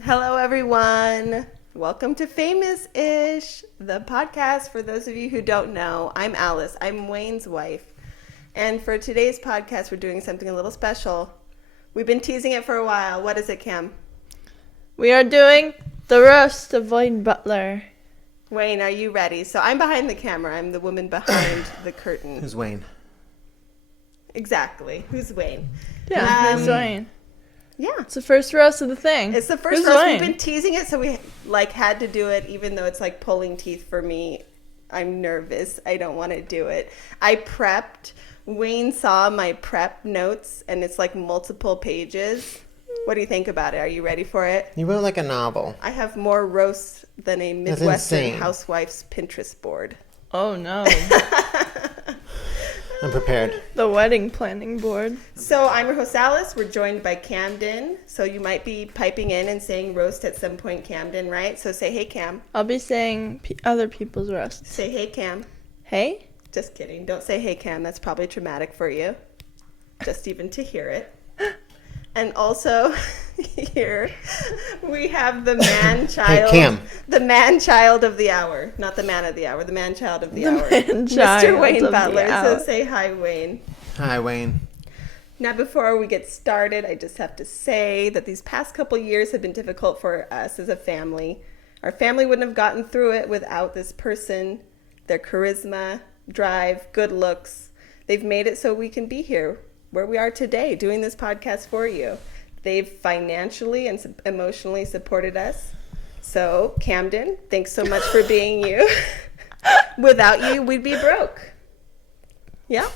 Hello, everyone. Welcome to Famous-ish, the podcast. For those of you who don't know, I'm Alice. I'm Wayne's wife. And for today's podcast, we're doing something a little special. We've been teasing it for a while. What is it, Cam? We are doing the roast of Wayne Butler. Wayne, are you ready? So I'm behind the camera. I'm the woman behind the curtain. Who's Wayne? Exactly. Who's Wayne? Yeah, who's Wayne? Yeah. It's the first roast of the thing. It's the first Who's roast. Wayne? We've been teasing it, so we had to do it, even though it's like pulling teeth for me. I'm nervous. I don't want to do it. I prepped. Wayne saw my prep notes, and it's like multiple pages. What do you think about it? Are you ready for it? You wrote like a novel. I have more roasts than a That's Midwestern insane. housewife's Pinterest board. Oh no. I'm prepared. The wedding planning board. So I'm your host, Alice. We're joined by Camden. So you might be piping in and saying roast at some point, Camden, right? So say, hey, Cam. I'll be saying other people's roasts. Say, hey, Cam. Hey? Just kidding. Don't say, hey, Cam. That's probably traumatic for you. Just even to hear it. And also, here, we have the man-child. Hey, Cam. The man-child of the hour. Not the man of the hour. The man-child of the hour. man-child Mr. Wayne of the Butler. hour. So say hi, Wayne. Hi, Wayne. Now, before we get started, I just have to say that these past couple years have been difficult for us as a family. Our family wouldn't have gotten through it without this person, their charisma, drive, good looks. They've made it so we can be here where we are today doing this podcast for you. They've financially and emotionally supported us. So, Camden, thanks so much for being you. Without you, we'd be broke. Yeah?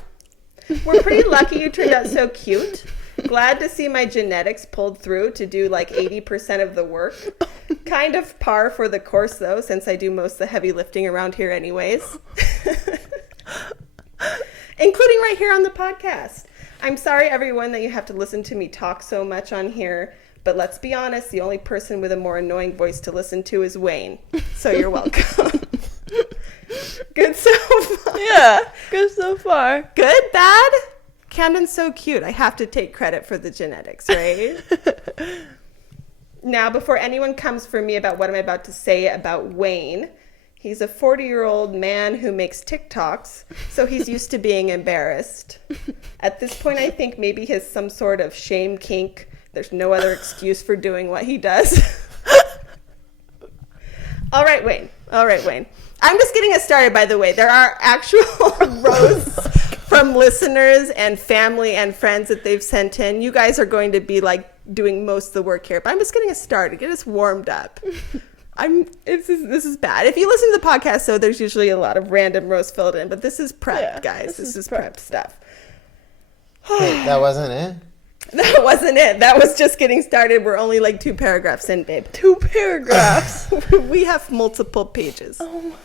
We're pretty lucky you turned out so cute. Glad to see my genetics pulled through to do like 80% of the work. Kind of par for the course, though, since I do most of the heavy lifting around here anyways. Including right here on the podcast. I'm sorry, everyone, that you have to listen to me talk so much on here. But let's be honest, the only person with a more annoying voice to listen to is Wayne. So you're welcome. Good so far. Yeah, good so far. Good, bad? Camden's so cute. I have to take credit for the genetics, right? Now, before anyone comes for me about what I'm about to say about Wayne, he's a 40-year-old man who makes TikToks, so he's used to being embarrassed. At this point, I think maybe he has some sort of shame kink. There's no other excuse for doing what he does. All right, Wayne. I'm just getting us started, by the way. There are actual roasts from listeners and family and friends that they've sent in. You guys are going to be like doing most of the work here, but I'm just getting us started, get us warmed up. This is bad. If you listen to the podcast, though, there's usually a lot of random roast filled in, but this is prep, guys. This is prep stuff. Wait, that wasn't it? That wasn't it. That was just getting started. We're only like 2 paragraphs in, babe. 2 paragraphs. We have multiple pages. Oh my god.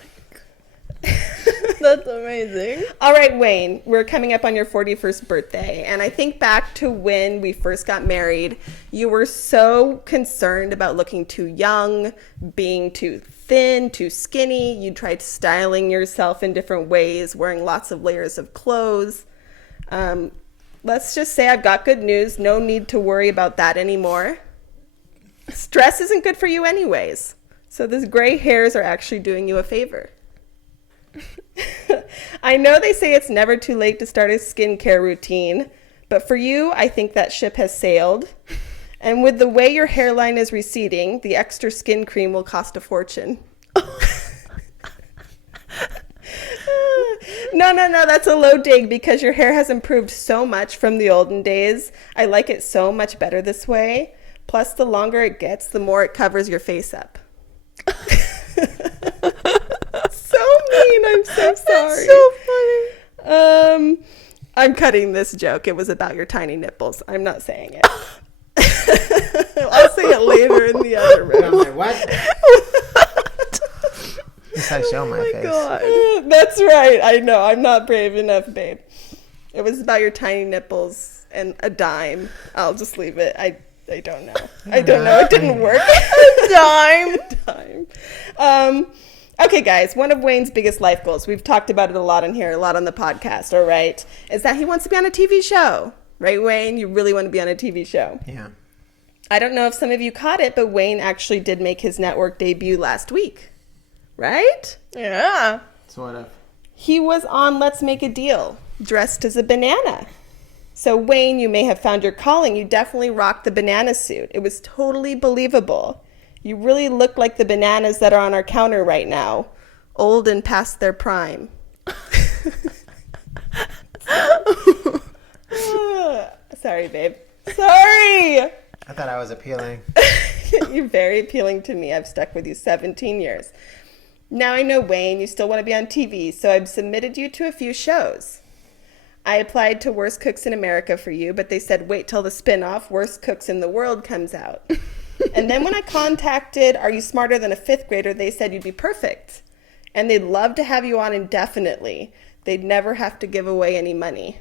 That's amazing. All right, Wayne, we're coming up on your 41st birthday, and I think back to when we first got married. You were so concerned about looking too young, being too thin, too skinny. You tried styling yourself in different ways, wearing lots of layers of clothes. Let's just say I've got good news. No need to worry about that anymore. Stress isn't good for you anyways. So these gray hairs are actually doing you a favor. I know they say it's never too late to start a skincare routine, but for you, I think that ship has sailed. And with the way your hairline is receding, the extra skin cream will cost a fortune. No, that's a low dig because your hair has improved so much from the olden days. I like it so much better this way. Plus, the longer it gets, the more it covers your face up. So mean. I'm so sorry. That's so funny. I'm cutting this joke. It was about your tiny nipples. I'm not saying it. I'll say it later in the other room. I'm like, what? Yes, I show my face. God. That's right. I know. I'm not brave enough, babe. It was about your tiny nipples and a dime. I'll just leave it. I don't know. I don't know. It didn't work. Dime. Okay, guys, one of Wayne's biggest life goals, we've talked about it a lot on here, a lot on the podcast, all right, is that he wants to be on a TV show. Right, Wayne? You really want to be on a TV show. Yeah. I don't know if some of you caught it, but Wayne actually did make his network debut last week. Right? Yeah. Sort of. He was on Let's Make a Deal, dressed as a banana. So, Wayne, you may have found your calling. You definitely rocked the banana suit. It was totally believable. You really look like the bananas that are on our counter right now, old and past their prime. Sorry, babe. Sorry! I thought I was appealing. You're very appealing to me. I've stuck with you 17 years. Now I know, Wayne, you still want to be on TV, so I've submitted you to a few shows. I applied to Worst Cooks in America for you, but they said wait till the spin-off Worst Cooks in the World comes out. And then when I contacted Are You Smarter Than a Fifth Grader, they said you'd be perfect. And they'd love to have you on indefinitely. They'd never have to give away any money.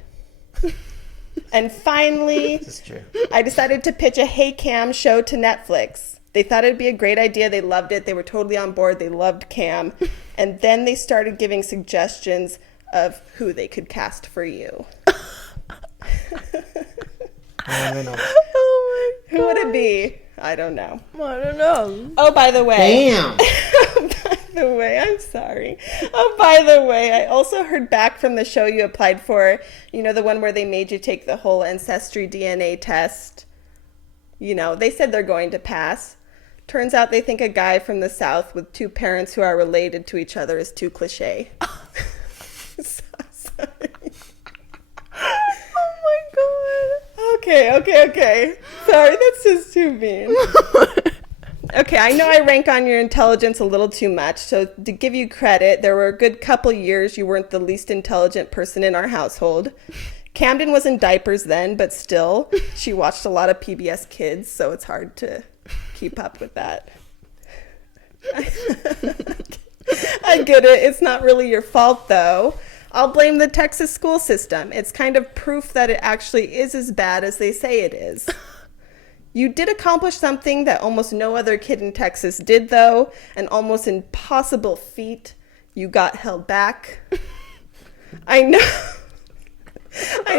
And finally, This is true. I decided to pitch a Hey Cam show to Netflix. They thought it'd be a great idea. They loved it. They were totally on board. They loved Cam. And then they started giving suggestions of who they could cast for you. I don't even know. Oh my Who would it be? I don't know. God. I don't know. Oh, by the way. Damn! By the way, I'm sorry. Oh, by the way, I also heard back from the show you applied for. You know, the one where they made you take the whole ancestry DNA test. You know, they said they're going to pass. Turns out they think a guy from the South with two parents who are related to each other is too cliche. So sorry. Oh my Okay. Sorry, that's just too mean. Okay, I know I rank on your intelligence a little too much, so to give you credit, there were a good couple years you weren't the least intelligent person in our household. Camden was in diapers then, but still, she watched a lot of PBS Kids, so it's hard to keep up with that. I get it. It's not really your fault, though. I'll blame the Texas school system. It's kind of proof that it actually is as bad as they say it is. You did accomplish something that almost no other kid in Texas did, though, an almost impossible feat. You got held back. I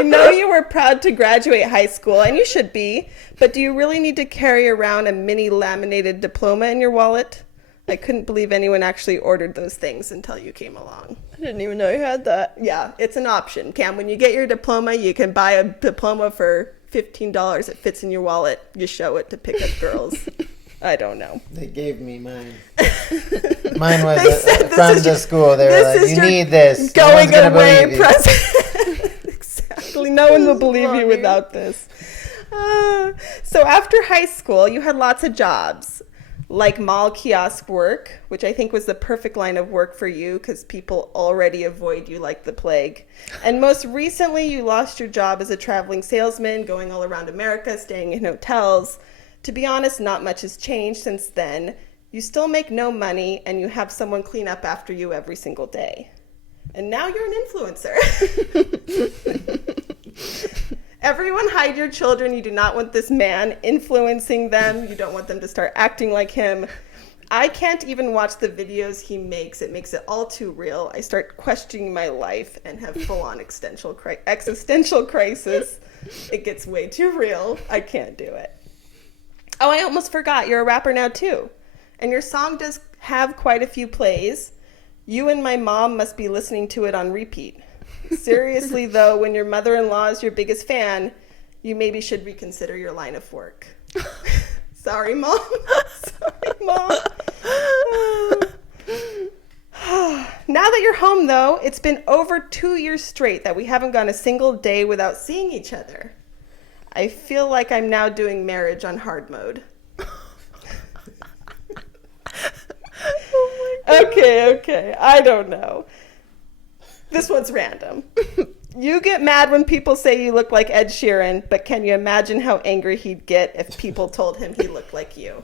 know you were proud to graduate high school, and you should be, but do you really need to carry around a mini laminated diploma in your wallet? I couldn't believe anyone actually ordered those things until you came along. I didn't even know you had that. Yeah, it's an option, Cam. When you get your diploma, you can buy a diploma for $15. It fits in your wallet. You show it to pick up girls. I don't know. They gave me mine. Mine was They said, from the school. They were like, you need this. No one's Going gonna away believe you. present. Exactly. No one will believe you funny. without this. So after high school, you had lots of jobs, like mall kiosk work, which I think was the perfect line of work for you because people already avoid you like the plague. And most recently, you lost your job as a traveling salesman, going all around America, staying in hotels. To be honest, not much has changed since then. You still make no money, and you have someone clean up after you every single day. And now you're an influencer. Everyone hide your children. You do not want this man influencing them. You don't want them to start acting like him. I can't even watch the videos he makes. It makes it all too real. I start questioning my life and have full-on existential crisis. It gets way too real. I can't do it. Oh, I almost forgot. You're a rapper now, too. And your song does have quite a few plays. You and my mom must be listening to it on repeat. Seriously, though, when your mother-in-law is your biggest fan, you maybe should reconsider your line of work. Sorry, Mom. Sorry, Mom. Now that you're home, though, it's been over 2 years straight that we haven't gone a single day without seeing each other. I feel like I'm now doing marriage on hard mode. Okay. I don't know. This one's random. You get mad when people say you look like Ed Sheeran, but can you imagine how angry he'd get if people told him he looked like you?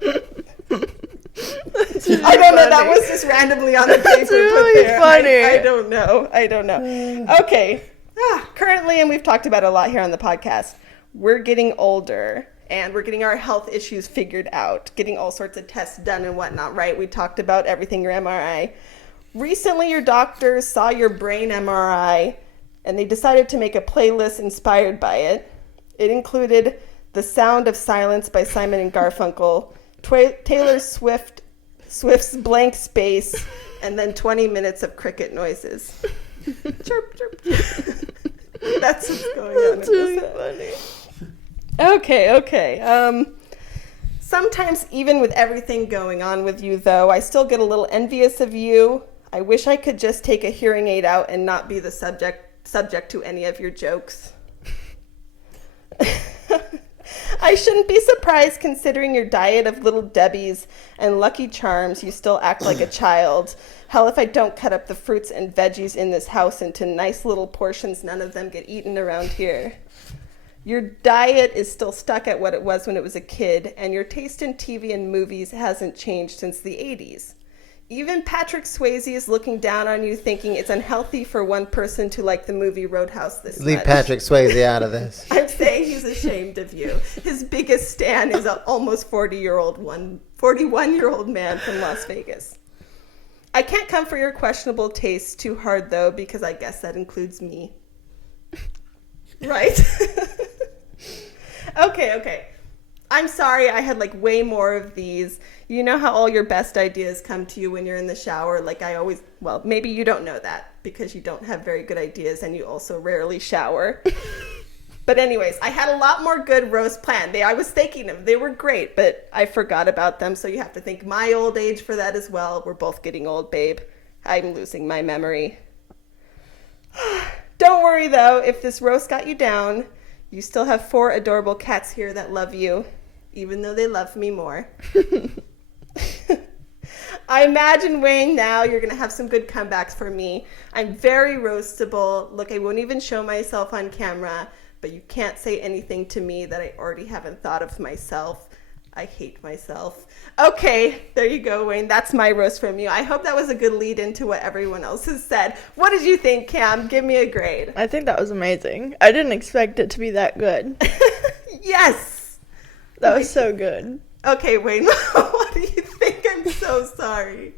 I don't know. That was just randomly on the paper. That's really put there. funny. I don't know. Okay. Currently, and we've talked about it a lot here on the podcast, we're getting older and we're getting our health issues figured out, getting all sorts of tests done and whatnot, right? We talked about everything, your MRI. Recently, your doctors saw your brain MRI and they decided to make a playlist inspired by it. It included The Sound of Silence by Simon and Garfunkel, Taylor Swift's Blank Space, and then 20 minutes of cricket noises. Chirp, chirp. That's what's going on. That's really funny. Okay. Sometimes even with everything going on with you, though, I still get a little envious of you. I wish I could just take a hearing aid out and not be the subject to any of your jokes. I shouldn't be surprised considering your diet of Little Debbies and Lucky Charms. You still act like a child. Hell, if I don't cut up the fruits and veggies in this house into nice little portions, none of them get eaten around here. Your diet is still stuck at what it was when it was a kid, and your taste in TV and movies hasn't changed since the 80s. Even Patrick Swayze is looking down on you, thinking it's unhealthy for one person to like the movie Roadhouse this Leave much. Patrick Swayze out of this. I'm saying he's ashamed of you. His biggest stan is an almost 41-year-old man from Las Vegas. I can't come for your questionable tastes too hard, though, because I guess that includes me. Right? Okay. I'm sorry I had way more of these. You know how all your best ideas come to you when you're in the shower? Well, maybe you don't know that because you don't have very good ideas and you also rarely shower. But anyways, I had a lot more good roast planned. I was thinking of, they were great, but I forgot about them. So you have to thank my old age for that as well. We're both getting old, babe. I'm losing my memory. Don't worry though, if this roast got you down, you still have 4 adorable cats here that love you, even though they love me more. I imagine, Wayne, now you're going to have some good comebacks for me. I'm very roastable. Look, I won't even show myself on camera, but you can't say anything to me that I already haven't thought of myself. I hate myself. Okay, there you go, Wayne. That's my roast from you. I hope that was a good lead into what everyone else has said. What did you think, Cam? Give me a grade. I think that was amazing. I didn't expect it to be that good. Yes! That was so good. Okay, Wayne, what do you think? I'm so sorry.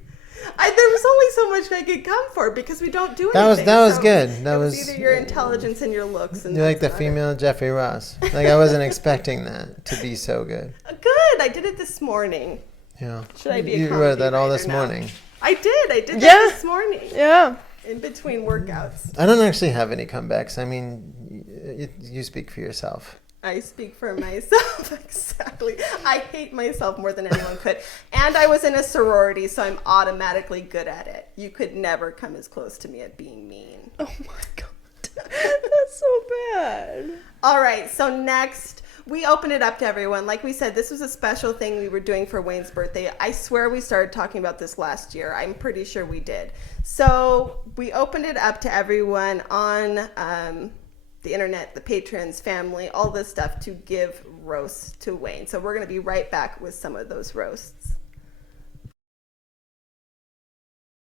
There was only so much I could come for because we don't do anything. That was good. That was either your intelligence and your looks. And you're like the female Jeffrey Ross. I wasn't expecting that to be so good. Good. I did it this morning. Yeah. Should I be a You comedy wrote that all writer this now? morning. I did that this morning. Yeah. In between workouts. I don't actually have any comebacks. I mean, you speak for yourself. I speak for myself. Exactly. I hate myself more than anyone could. And I was in a sorority, so I'm automatically good at it. You could never come as close to me at being mean. Oh my God. That's so bad. All right. So next, we open it up to everyone. Like we said, this was a special thing we were doing for Wayne's birthday. I swear we started talking about this last year. I'm pretty sure we did. So we opened it up to everyone on the internet, the patrons, family, all this stuff to give roasts to Wayne. So we're going to be right back with some of those roasts.